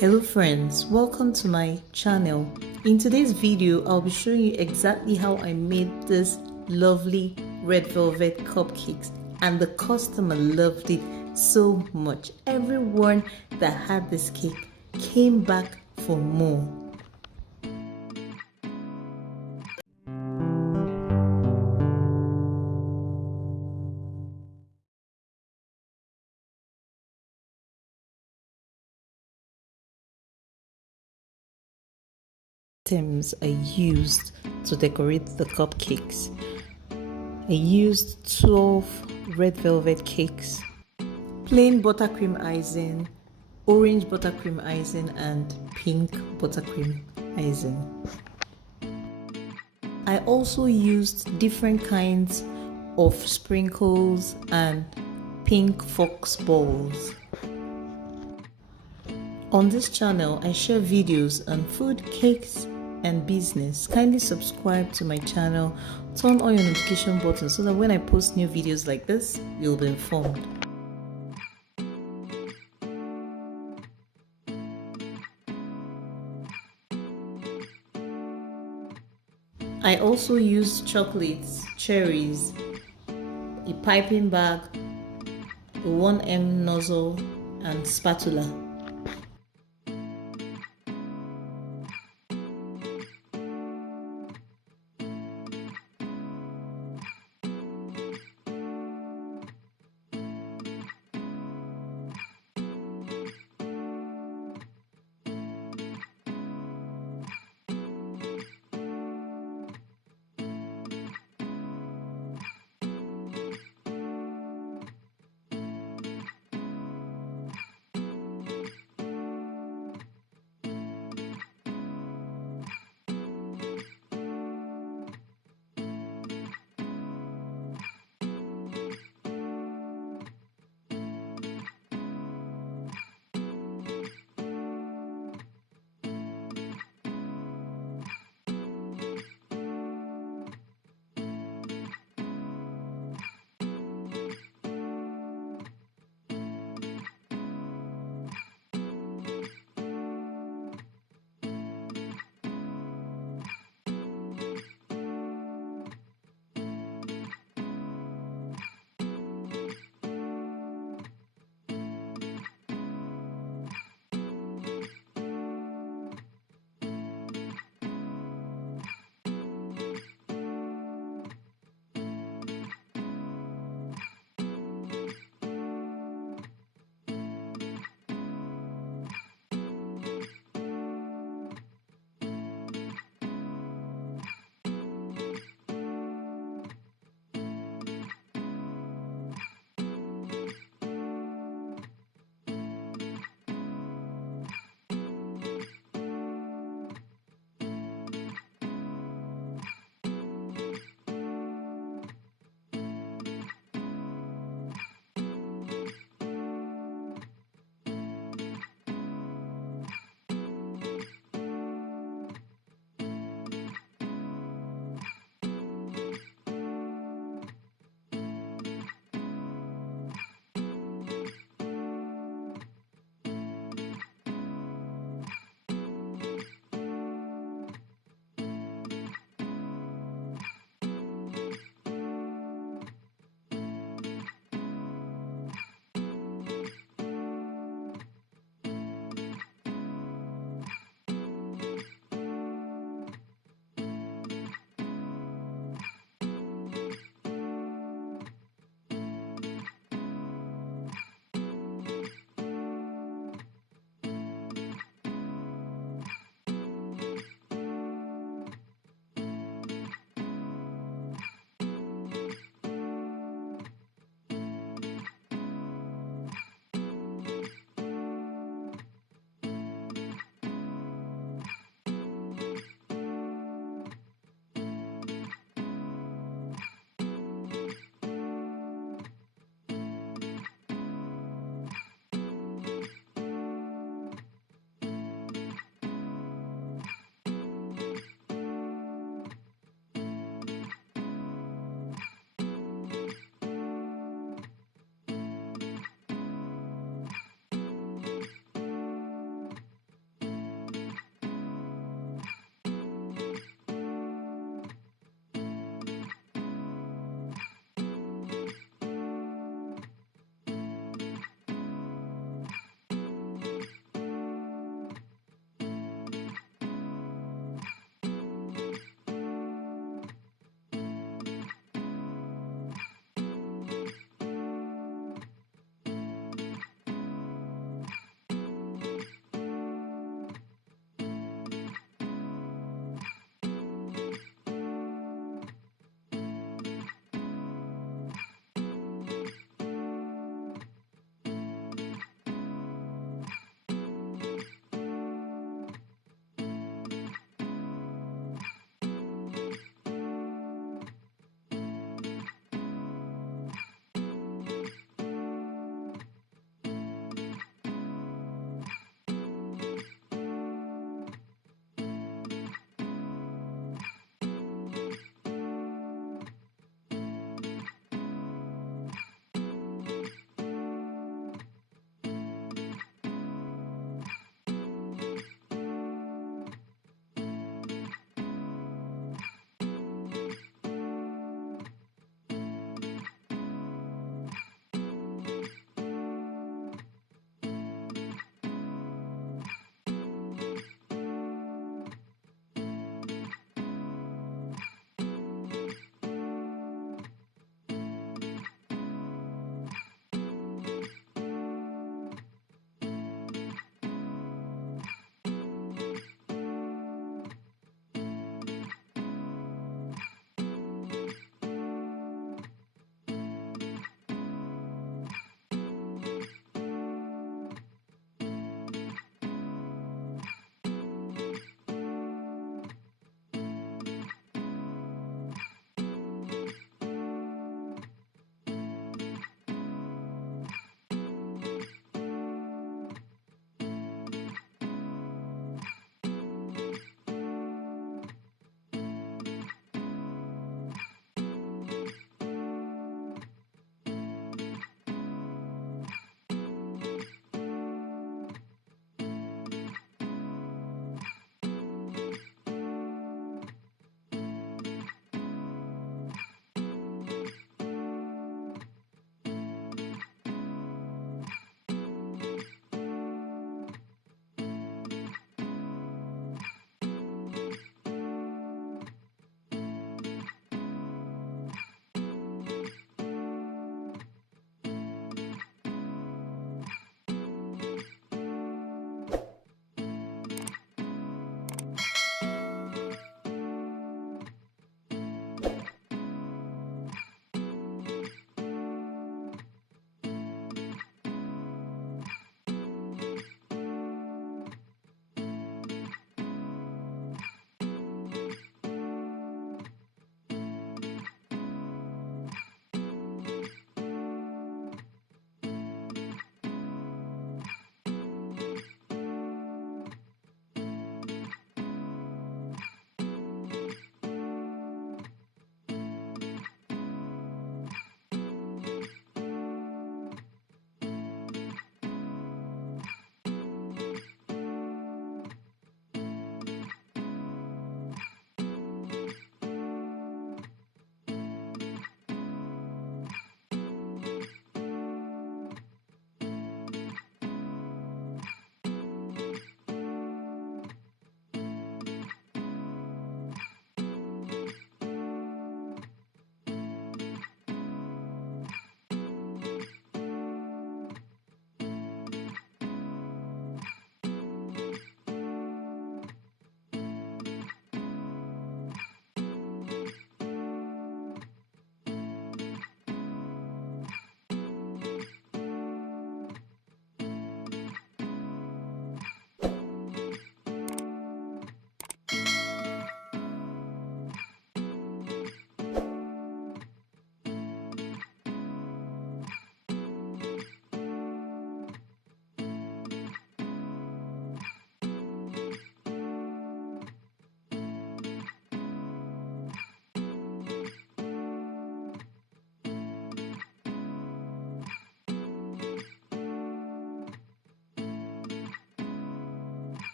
Hello friends, welcome to my channel. In today's video, I'll be showing you exactly how I made this lovely red velvet cupcakes, and the customer loved it so much. Everyone that had this cake came back for more. Items I used to decorate the cupcakes. I used 12 red velvet cakes, plain buttercream icing, orange buttercream icing, and pink buttercream icing. I also used different kinds of sprinkles and pink fox balls. On this channel, I share videos on food, cakes, and business. Kindly subscribe to my channel, turn on your notification button so that when I post new videos like this, you'll be informed. I also used chocolates, cherries, a piping bag, a 1M nozzle, and spatula.